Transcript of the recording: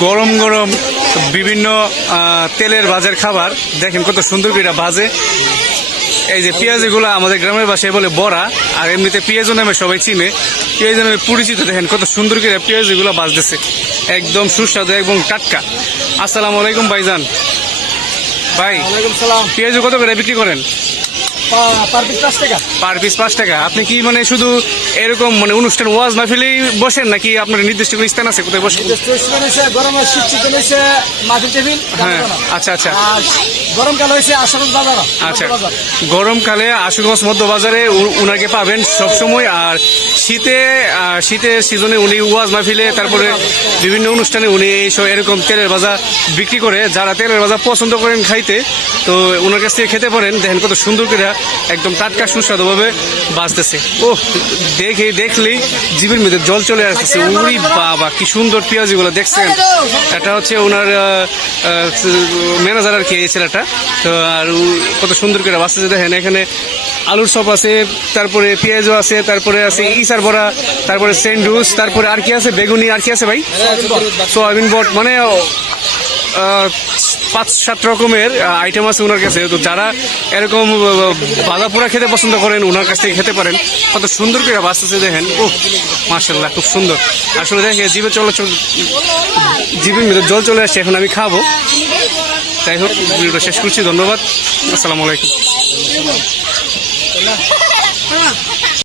গরম গরম বিভিন্ন তেলের ভাজের খাবার দেখেন কত সুন্দর করে ভাজে। এই যে পেঁয়াজগুলো আমাদের গ্রামের ভাষায় বলে বড়া, আর এমনিতে পেঁয়াজ নামে সবাই চিনে, পেঁয়াজ নামে পরিচিত। দেখেন কত সুন্দর করে পেঁয়াজগুলো ভাজতেছে, একদম সুস্বাদু এবং টাটকা। আসসালামু আলাইকুম ভাইজান। ভাই পেঁয়াজ কত করে বিক্রি করেন? পার পিস 5 টাকা। আপনি কি মানে শুধু এরকম মানে অনুষ্ঠান ওয়াজ মাহফিলেই বসেন, নাকি আপনার নির্দিষ্ট কোনো স্থান আছে কোথায় বসেন? হ্যাঁ, আচ্ছা আচ্ছা আচ্ছা। গরমকালে আশুগঞ্জ মধ্য বাজারে উনাকে পাবেন সবসময়। আর শীতের সিজনে উনি ওয়াজ মাহফিলে, তারপরে বিভিন্ন অনুষ্ঠানে উনি এইসব এরকম তেলের ভাজা বিক্রি করে। যারা তেলের ভাজা পছন্দ করেন খাইতে, তো ওনার কাছ থেকে খেতে পারেন। দেখেন কত সুন্দর করে একদম টাটকা সুস্বাদুভাবে বাঁচতেছে। ও দেখলেই জীবের মধ্যে জল চলে আসতেছে। উরি বাবা, কি সুন্দর পেঁয়াজিগুলো দেখছেন। এটা হচ্ছে ওনার ম্যানেজার আর কি, এই ছেলেটা। তো আর কত সুন্দর করে বাঁচতেছে। দেখেন এখানে আলুর চপ আছে, তারপরে পেঁয়াজও আছে, তারপরে আছে ইসার বড়া, তারপরে স্যান্ডউইচ, তারপরে আর কি আছে বেগুনি, আর কি আছে ভাই সয়াবিন বট, মানে 5-7 রকমের আইটেম আছে ওনার কাছে। তো যারা এরকম ভাজা পোড়া খেতে পছন্দ করেন, ওনার কাছ থেকে খেতে পারেন। কত সুন্দর করে বাঁচতেছে দেখেন। ও মাশাআল্লাহ, খুব সুন্দর। আসলে দেখে জিভের মধ্যে জল চলে আসছে। এখন আমি খাবো। যাই হোক, ভিডিওটা শেষ করছি। ধন্যবাদ। আসসালামু আলাইকুম।